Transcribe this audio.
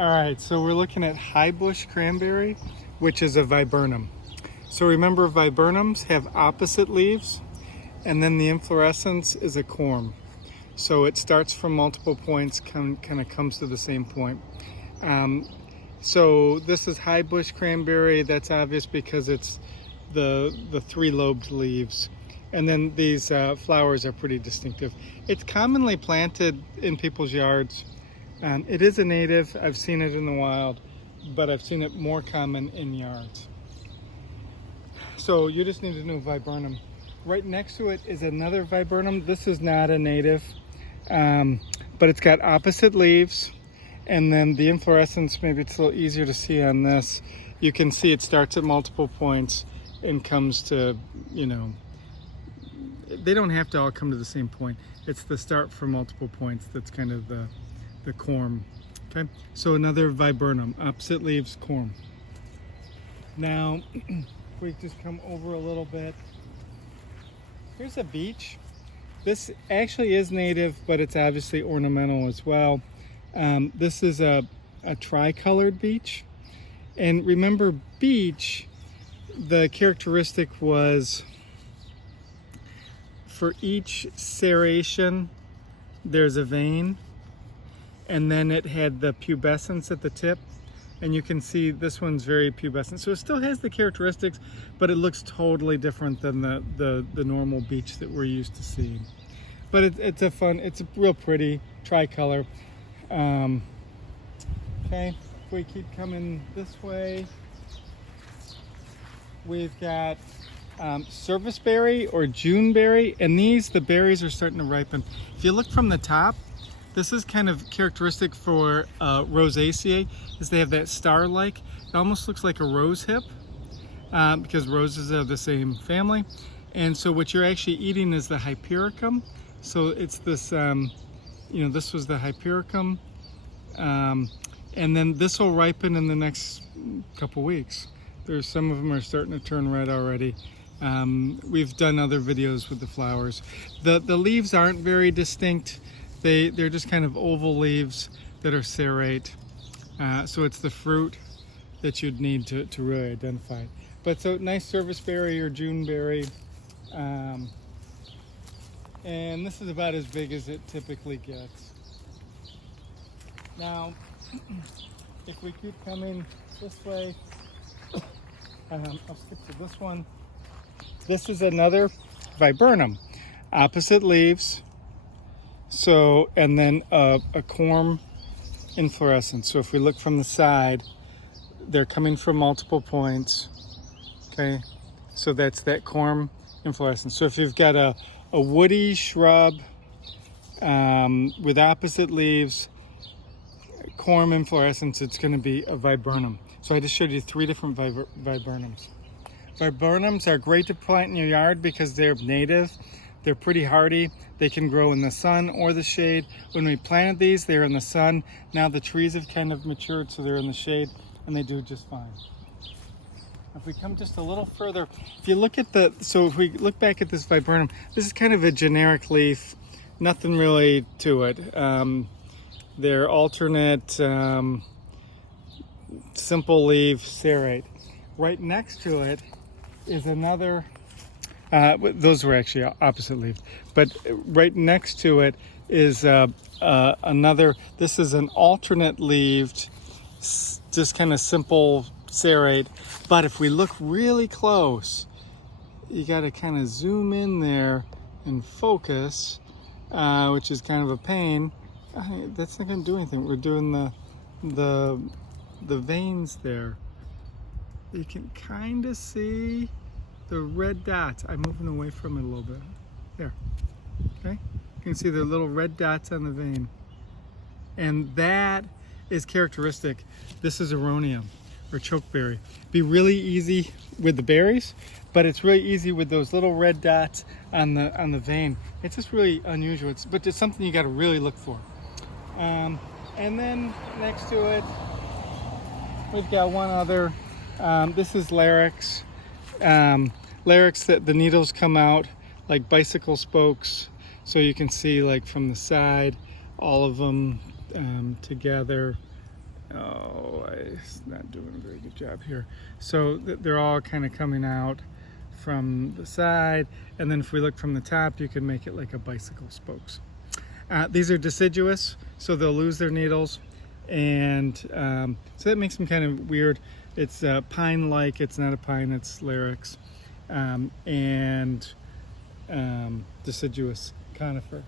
All right, so we're looking at high bush cranberry, which is a viburnum. So remember, viburnums have opposite leaves, and then the inflorescence is a corm. So it starts from multiple points, kind of comes to the same point. So this is high bush cranberry. That's obvious because it's the three-lobed leaves. And then these flowers are pretty distinctive. It's commonly planted in people's yards. It is a native. I've seen it in the wild, but I've seen it more common in yards. So you just need to know viburnum. Right next to it is another viburnum. This is not a native, but it's got opposite leaves. And then the inflorescence, maybe it's a little easier to see on this. You can see it starts at multiple points and comes to, they don't have to all come to the same point. It's the start from multiple points that's kind of the corm. Okay, so another viburnum, opposite leaves, corm. Now, if we just come over a little bit, here's a beech. This actually is native, but it's obviously ornamental as well. This is a tricolored beech. And remember, beech, the characteristic was for each serration, there's a vein, and then it had the pubescence at the tip. And you can see this one's very pubescent. So it still has the characteristics, but it looks totally different than the normal beech that we're used to seeing. But it's a real pretty tricolor. Okay, if we keep coming this way, we've got serviceberry or Juneberry, and the berries are starting to ripen. If you look from the top, this is kind of characteristic for Rosaceae, is they have that star-like. It almost looks like a rose hip because roses are the same family. And so what you're actually eating is the hypericum. So it's this, this was the hypericum. And then this will ripen in the next couple weeks. There's some of them are starting to turn red already. We've done other videos with the flowers. The leaves aren't very distinct. They're just kind of oval leaves that are serrate. So it's the fruit that you'd need to really identify. But so nice serviceberry or Juneberry. And this is about as big as it typically gets. Now, if we keep coming this way, I'll skip to this one. This is another viburnum, opposite leaves. So, and then a corm inflorescence. So if we look from the side, they're coming from multiple points. Okay, so that's that corm inflorescence. So if you've got a woody shrub with opposite leaves, corm inflorescence, it's going to be a viburnum. So I just showed you 3 different viburnums. Viburnums are great to plant in your yard because they're native. They're pretty hardy. They can grow in the sun or the shade. When we planted these, they were in the sun. Now the trees have kind of matured, so they're in the shade, and they do just fine. If we come just a little further, if you look at if we look back at this viburnum, this is kind of a generic leaf, nothing really to it. They're alternate, simple leaf, serrate. Right next to it is another, those were actually opposite leaves, but right next to it is another, this is an alternate leaved, just kind of simple serrate. But if we look really close, you got to kind of zoom in there and focus, which is kind of a pain. That's not going to do anything. We're doing the veins there. You can kind of see the red dots. I'm moving away from it a little bit. There. Okay? You can see the little red dots on the vein. And that is characteristic. This is Aronia or chokeberry. Be really easy with the berries, but it's really easy with those little red dots on the vein. It's just really unusual. But it's something you got to really look for. And then next to it, we've got one other. This is Larix. Larix, that the needles come out like bicycle spokes, so you can see like from the side all of them together. Oh, it's not doing a very good job here. So they're all kind of coming out from the side, and then if we look from the top, you can make it like a bicycle spokes. These are deciduous, so they'll lose their needles, and so that makes them kind of weird. It's pine-like. It's not a pine. It's Larix, and deciduous conifer.